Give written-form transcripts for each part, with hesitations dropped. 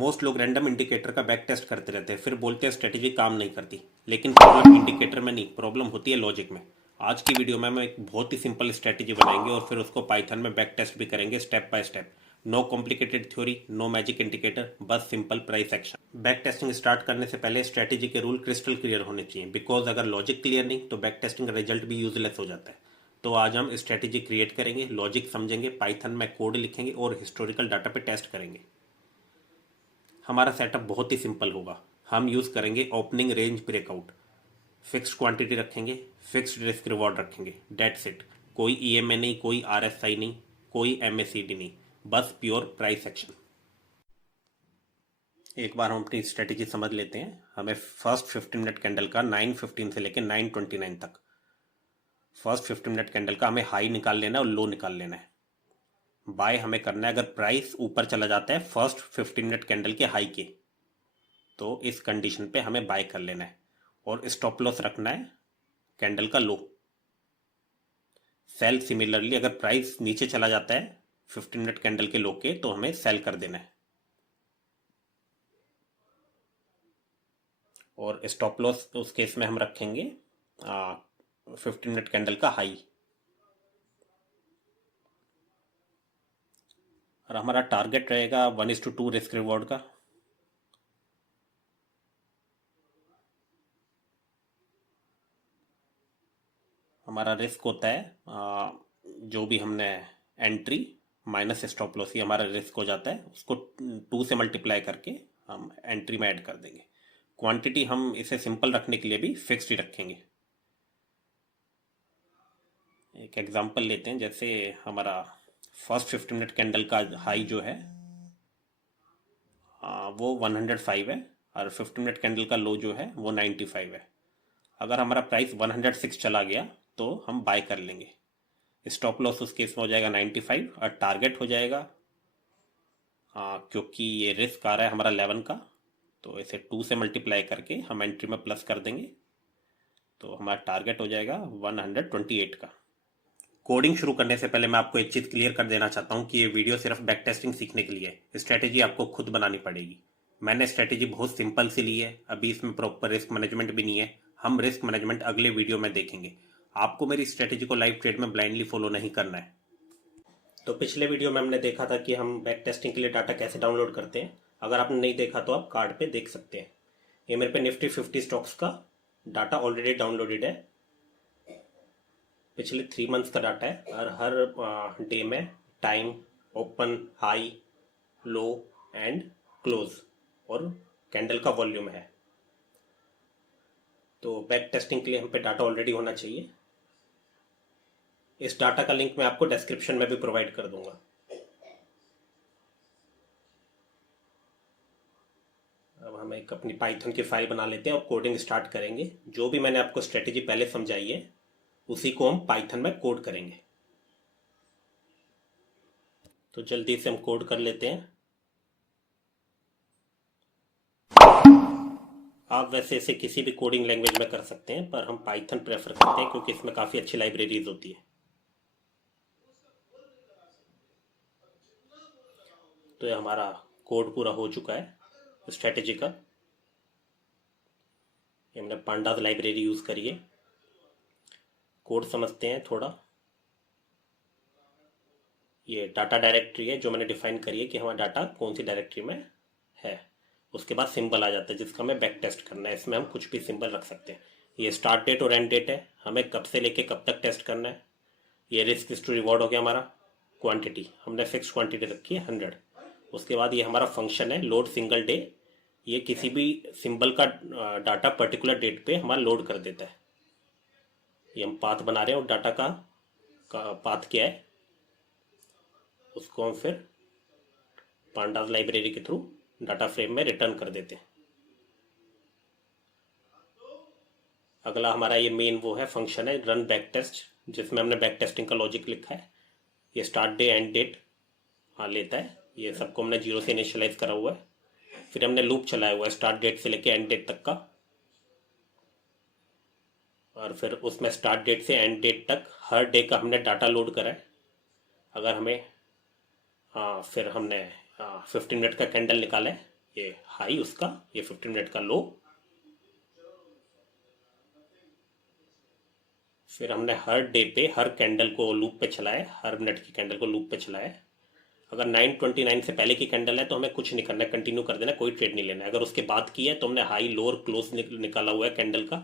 Most लोग random indicator का back test करते रहते हैं, फिर बोलते हैं स्ट्रेटेजी काम नहीं करती। लेकिन प्रॉब्लम इंडिकेटर में नहीं, प्रॉब्लम होती है लॉजिक में। आज की वीडियो में हम एक बहुत ही सिंपल स्ट्रेटेजी बनाएंगे और फिर उसको पाइथन में बैक टेस्ट भी करेंगे step by step. No complicated theory, no magic indicator, बस simple price action. Back testing start करने से पहले स्ट्रेटेजी के रूल क्रिस्टल क्लियर होने चाहिए, बिकॉज अगर लॉजिक क्लियर नहीं तो बैक टेस्टिंग का रिजल्ट भी यूजलेस हो जाता है। तो आज हम स्ट्रेटेजी क्रिएट करेंगे, लॉजिक समझेंगे, पाइथन में कोड लिखेंगे और हिस्टोरिकल डाटा पे टेस्ट करेंगे। हमारा सेटअप बहुत ही सिंपल होगा। हम यूज़ करेंगे opening range breakout, fixed quantity रखेंगे, फिक्स्ड रिस्क रिवॉर्ड रखेंगे, डेट्स इट। कोई ईएमए नहीं, कोई आरएसआई नहीं, कोई एमएसीडी नहीं, बस प्योर प्राइस एक्शन। एक बार हम अपनी स्ट्रेटेजी समझ लेते हैं। हमें फर्स्ट 15 मिनट कैंडल का 9:15 से लेकर 9:29 तक, फर्स्ट 15 मिनट कैंडल का हमें हाई निकाल लेना है और लो निकाल लेना है। बाय हमें करना है अगर प्राइस ऊपर चला जाता है फर्स्ट 15 मिनट कैंडल के हाई के, तो इस कंडीशन पे हमें बाय कर लेना है। और स्टॉप लॉस रखना है कैंडल का लो। सेल सिमिलरली अगर प्राइस नीचे चला जाता है 15 मिनट कैंडल के लो के, तो हमें सेल कर देना है। और स्टॉप लॉस उस केस में हम रखेंगे 15 मिनट कैंडल का हाई। और हमारा टारगेट रहेगा 1:2 रिस्क रिवॉर्ड का। हमारा रिस्क होता है जो भी हमने एंट्री माइनस स्टॉप लॉस, ये हमारा रिस्क हो जाता है। उसको 2 से मल्टीप्लाई करके हम एंट्री में ऐड कर देंगे। क्वांटिटी हम इसे सिंपल रखने के लिए भी फिक्स्ड ही रखेंगे। एक एग्जांपल लेते हैं, जैसे हमारा फर्स्ट 15 मिनट कैंडल का हाई जो है वो 105 है और 15 मिनट कैंडल का लो जो है वो 95 है। अगर हमारा प्राइस 106 चला गया तो हम बाय कर लेंगे। स्टॉप लॉस उस केस में हो जाएगा 95 और टारगेट हो जाएगा क्योंकि ये रिस्क आ रहा है हमारा 11 का, तो इसे 2 से मल्टीप्लाई करके हम एंट्री में प्लस कर देंगे, तो हमारा टारगेट हो जाएगा 128 का। कोडिंग शुरू करने से पहले मैं आपको एक चीज़ क्लियर कर देना चाहता हूँ कि ये वीडियो सिर्फ बैक टेस्टिंग सीखने के लिए है। स्ट्रेटेजी आपको खुद बनानी पड़ेगी। मैंने स्ट्रेटेजी बहुत सिंपल सी ली है, अभी इसमें प्रॉपर रिस्क मैनेजमेंट भी नहीं है। हम रिस्क मैनेजमेंट अगले वीडियो में देखेंगे। आपको मेरी स्ट्रेटेजी को लाइव ट्रेड में ब्लाइंडली फॉलो नहीं करना है। तो पिछले वीडियो में हमने देखा था कि हम बैक टेस्टिंग के लिए डाटा कैसे डाउनलोड करते हैं। अगर आपने नहीं देखा तो आप कार्ड पे देख सकते हैं। ये मेरे पे निफ्टी 50 स्टॉक्स का डाटा ऑलरेडी डाउनलोडेड है। पिछले 3 मंथ्स का डाटा है और हर डे में time, open, high, low and close और कैंडल का वॉल्यूम है। तो बैक टेस्टिंग के लिए हम पे डाटा ऑलरेडी होना चाहिए। इस डाटा का लिंक मैं आपको डिस्क्रिप्शन में भी प्रोवाइड कर दूंगा। अब हम एक अपनी पाइथन की फाइल बना लेते हैं और कोडिंग स्टार्ट करेंगे। जो भी मैंने आपको स्ट्रेटेजी पहले समझाई है उसी को हम पाइथन में कोड करेंगे। तो जल्दी से हम कोड कर लेते हैं। आप वैसे इसे किसी भी कोडिंग लैंग्वेज में कर सकते हैं, पर हम पाइथन प्रेफर करते हैं क्योंकि इसमें काफ़ी अच्छी लाइब्रेरीज होती है। तो ये हमारा कोड पूरा हो चुका है स्ट्रेटेजी का। ये हमने पांडास लाइब्रेरी यूज़ करी है। कोड समझते हैं थोड़ा। ये डाटा डायरेक्टरी है जो मैंने डिफाइन करी है कि हमारा डाटा कौन सी डायरेक्टरी में है। उसके बाद सिंबल आ जाता है जिसका हमें बैक टेस्ट करना है। इसमें हम कुछ भी सिंबल रख सकते हैं। ये स्टार्ट डेट और एंड डेट है, हमें कब से लेके कब तक टेस्ट करना है। ये रिस्क टू रिवॉर्ड हो गया हमारा। क्वांटिटी हमने फिक्स क्वांटिटी रखी है 100। उसके बाद ये हमारा फंक्शन है लोड सिंगल डे। ये किसी भी सिंबल का डाटा पर्टिकुलर डेट पे हमारा लोड कर देता है। ये हम पाथ बना रहे हैं और डाटा का पाथ क्या है उसको हम फिर पांडास लाइब्रेरी के थ्रू डाटा फ्रेम में रिटर्न कर देते हैं। अगला हमारा ये मेन वो है फंक्शन है रन बैक टेस्ट, जिसमें हमने बैक टेस्टिंग का लॉजिक लिखा है। ये स्टार्ट डे एंड डेट लेता है। ये सबको हमने 0 से इनिशियलाइज करा हुआ है। फिर हमने लूप चलाया हुआ है स्टार्ट डेट से लेके एंड डेट तक का, और फिर उसमें स्टार्ट डेट से एंड डेट तक हर डे का हमने डाटा लोड करा है। अगर हमें फिर हमने 15 मिनट का कैंडल निकाला है ये हाई उसका, ये 15 मिनट का लो। फिर हमने हर डे पे हर कैंडल को लूप पे चलाया, हर मिनट की कैंडल को लूप पे चलाया। अगर 9:29 से पहले की कैंडल है तो हमें कुछ नहीं करना है, कंटिन्यू कर देना, कोई ट्रेड नहीं लेना है। अगर उसके बाद की है तो हमने हाई लोअर क्लोज निकाला हुआ है कैंडल का।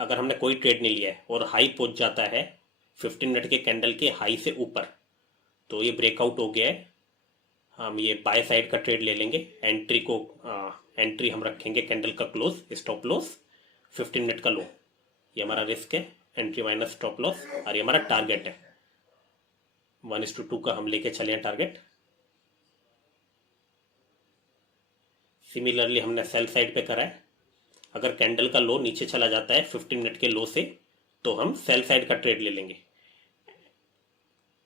अगर हमने कोई ट्रेड नहीं लिया है और हाई पहुंच जाता है 15 मिनट के कैंडल के हाई से ऊपर, तो ये ब्रेकआउट हो गया है। हम ये बाय साइड का ट्रेड ले लेंगे। एंट्री हम रखेंगे कैंडल का क्लोज, स्टॉप लॉस 15 मिनट का लो। ये हमारा रिस्क है, एंट्री माइनस स्टॉप लॉस, और ये हमारा टारगेट है 1:2 का हम लेके चले हैं टारगेट। सिमिलरली हमने सेल साइड पे करा है। अगर कैंडल का लो नीचे चला जाता है 15 मिनट के लो से, तो हम सेल साइड का ट्रेड ले लेंगे।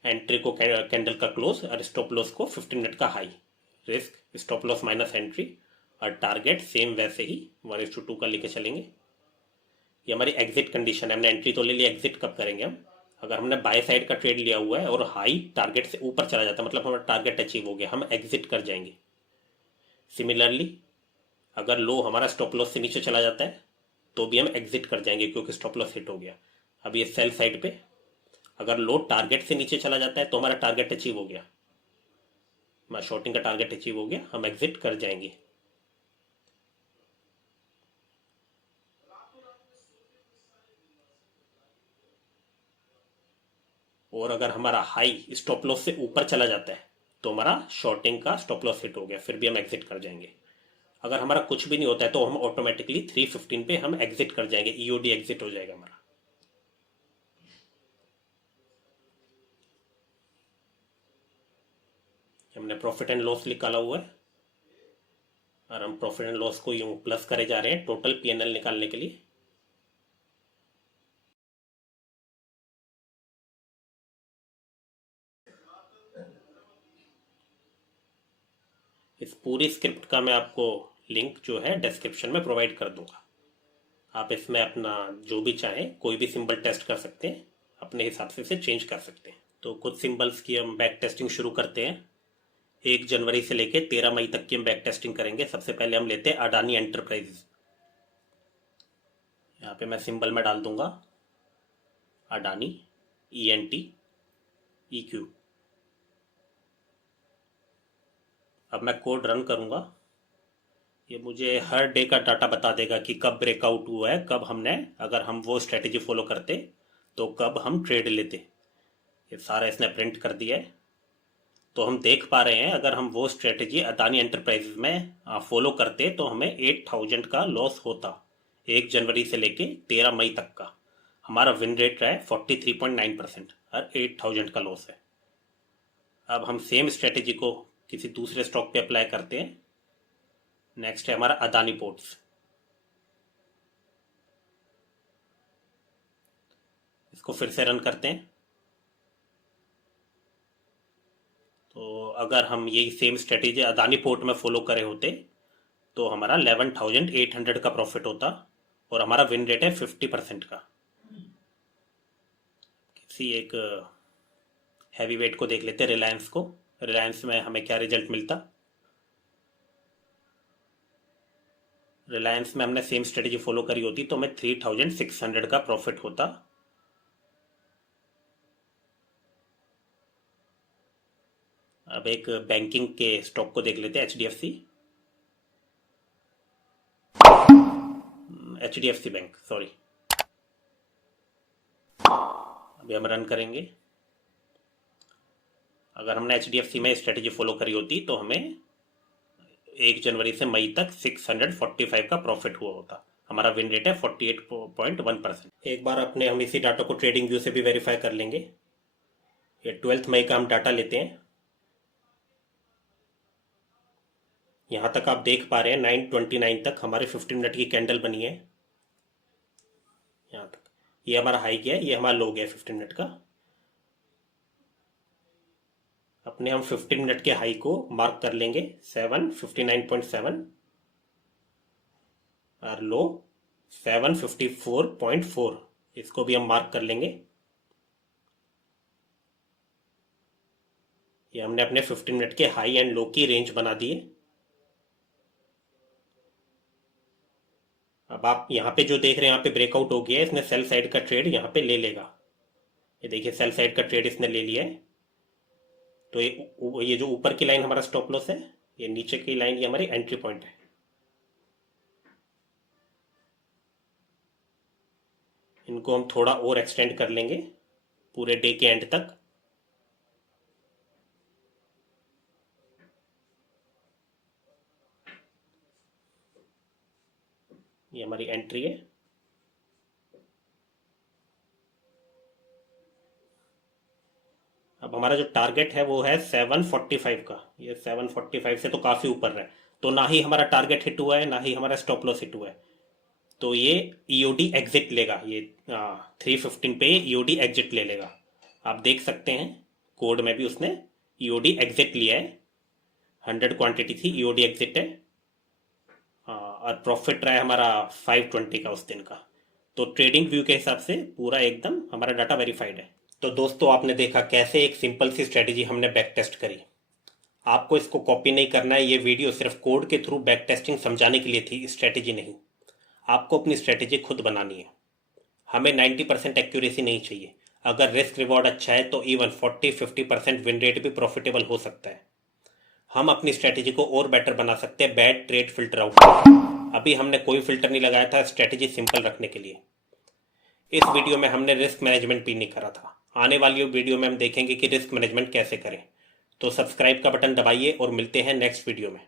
एंट्री को कैंडल का क्लोज और स्टॉप लॉस को 15 मिनट का high, risk stop loss minus entry, और टारगेट सेम वैसे ही 1:2 का लेके चलेंगे। ये हमारी एग्जिट कंडीशन है। हमने एंट्री तो ले लिया, एग्जिट कब करेंगे हम? अगर हमने बाय साइड का ट्रेड लिया हुआ है और हाई टारगेट से ऊपर चला जाता है, मतलब हमारा टारगेट अचीव हो गया, हम एग्जिट कर जाएंगे। सिमिलरली अगर लो हमारा स्टॉप लॉस से नीचे चला जाता है तो भी हम एग्जिट कर जाएंगे, क्योंकि स्टॉप लॉस हिट हो गया। अब ये सेल साइड पे अगर लो टारगेट से नीचे चला जाता है तो हमारा टारगेट अचीव हो गया, हमारा शॉर्टिंग का टारगेट अचीव हो गया, हम एग्जिट कर जाएंगे। और अगर हमारा हाई स्टॉप लॉस से ऊपर चला जाता है तो हमारा शॉर्टिंग का स्टॉप लॉस हिट हो गया, फिर भी हम एग्जिट कर जाएंगे। अगर हमारा कुछ भी नहीं होता है तो हम ऑटोमेटिकली 3:15 पे हम एग्जिट कर जाएंगे, ईओडी एग्जिट हो जाएगा हमारा। हमने प्रॉफिट एंड लॉस निकाला हुआ है और हम प्रॉफिट एंड लॉस को यूं प्लस करे जा रहे हैं टोटल पीएनएल निकालने के लिए। इस पूरी स्क्रिप्ट का मैं आपको लिंक जो है डिस्क्रिप्शन में प्रोवाइड कर दूंगा। आप इसमें अपना जो भी चाहें कोई भी सिंबल टेस्ट कर सकते हैं, अपने हिसाब से इसे चेंज कर सकते हैं। तो कुछ सिंबल्स की हम बैक टेस्टिंग शुरू करते हैं। 1 जनवरी से लेके 13 मई तक की हम बैक टेस्टिंग करेंगे। सबसे पहले हम लेते हैं अडानी एंटरप्राइजेज। यहाँ पे मैं सिंबल में डाल दूंगा अडानी, ENT EQ। अब मैं कोड रन करूंगा। ये मुझे हर डे का डाटा बता देगा कि कब ब्रेकआउट हुआ है, कब हमने, अगर हम वो स्ट्रेटेजी फॉलो करते तो कब हम ट्रेड लेते। ये सारा इसने प्रिंट कर दिया है। तो हम देख पा रहे हैं अगर हम वो स्ट्रेटेजी अदानी एंटरप्राइजेज में फॉलो करते तो हमें 8,000 का लॉस होता। 1 जनवरी से लेके 13 मई तक का हमारा विन रेट रहा है 43.9% और 8,000 का लॉस है। अब हम सेम स्ट्रेटेजी को किसी दूसरे स्टॉक पे अप्लाई करते हैं। नेक्स्ट है हमारा अदानी पोर्ट्स। इसको फिर से रन करते हैं। तो अगर हम यही सेम स्ट्रेटेजी अदानी पोर्ट में फॉलो करे होते तो हमारा 11,800 का प्रॉफिट होता और हमारा विन रेट है 50% का। किसी एक हैवी वेट को देख लेते हैं, रिलायंस को। रिलायंस में हमें क्या रिजल्ट मिलता? रिलायंस में हमने सेम स्ट्रेटेजी फॉलो करी होती तो हमें 3,600 का प्रॉफिट होता। अब एक बैंकिंग के स्टॉक को देख लेते हैं, HDFC बैंक, सॉरी। अभी हम रन करेंगे। अगर हमने HDFC में स्ट्रेटेजी फॉलो करी होती तो हमें 1 जनवरी से मई तक 645 का प्रॉफिट हुआ होता। हमारा विन रेट है 48.1%। एक बार अपने हम इसी डाटा को ट्रेडिंग व्यू से भी वेरीफाई कर लेंगे। ये 12 मई का हम डाटा लेते हैं। यहाँ तक आप देख पा रहे हैं 9:29 तक हमारे 15 मिनट की कैंडल बनी है। यहाँ तक ये हमारा हाई गया, ये हमारा लो गया 15 मिनट का। अपने हम 15 मिनट के हाई को मार्क कर लेंगे 759.7 और लो 754.4, इसको भी हम मार्क कर लेंगे। ये हमने अपने 15 मिनट के हाई एंड लो की रेंज बना दिए। अब आप यहाँ पे जो देख रहे हैं, यहाँ पे ब्रेकआउट हो गया है, इसने सेल साइड का ट्रेड यहाँ पे ले लेगा। ये देखिए सेल साइड का ट्रेड इसने ले लिया है। तो ये जो ऊपर की लाइन हमारा स्टॉप लॉस है, ये नीचे की लाइन ये हमारी एंट्री पॉइंट है। इनको हम थोड़ा और एक्सटेंड कर लेंगे पूरे डे के एंड तक। ये हमारी एंट्री है। अब हमारा जो टारगेट है वो है 745 का। ये 745 से तो काफ़ी ऊपर है, तो ना ही हमारा टारगेट हिट हुआ है ना ही हमारा स्टॉप लॉस हिट हुआ है। तो ये ईओडी एग्जिट लेगा, ये 315 पे ईओडी एग्जिट ले लेगा। आप देख सकते हैं कोड में भी उसने ईओडी एग्जिट लिया है। 100 क्वांटिटी थी, ईओडी एग्जिट है। और प्रॉफिट रहा है हमारा 520 का उस दिन का। तो ट्रेडिंग व्यू के हिसाब से पूरा एकदम हमारा डाटा वेरीफाइड है। तो दोस्तों आपने देखा कैसे एक सिंपल सी स्ट्रेटेजी हमने बैक टेस्ट करी। आपको इसको कॉपी नहीं करना है, ये वीडियो सिर्फ कोड के थ्रू बैक टेस्टिंग समझाने के लिए थी, स्ट्रेटेजी नहीं। आपको अपनी स्ट्रेटेजी खुद बनानी है। हमें 90% एक्यूरेसी नहीं चाहिए। अगर रिस्क रिवॉर्ड अच्छा है तो इवन 40-50% विन रेट भी प्रॉफिटेबल हो सकता है। हम अपनी स्ट्रेटेजी को और बेटर बना सकते हैं बैड ट्रेड फिल्टर आउट। अभी हमने कोई फिल्टर नहीं लगाया था स्ट्रेटेजी सिंपल रखने के लिए। इस वीडियो में हमने रिस्क मैनेजमेंट भी नहीं करा था। आने वाली वीडियो में हम देखेंगे कि रिस्क मैनेजमेंट कैसे करें। तो सब्सक्राइब का बटन दबाइए और मिलते हैं नेक्स्ट वीडियो में।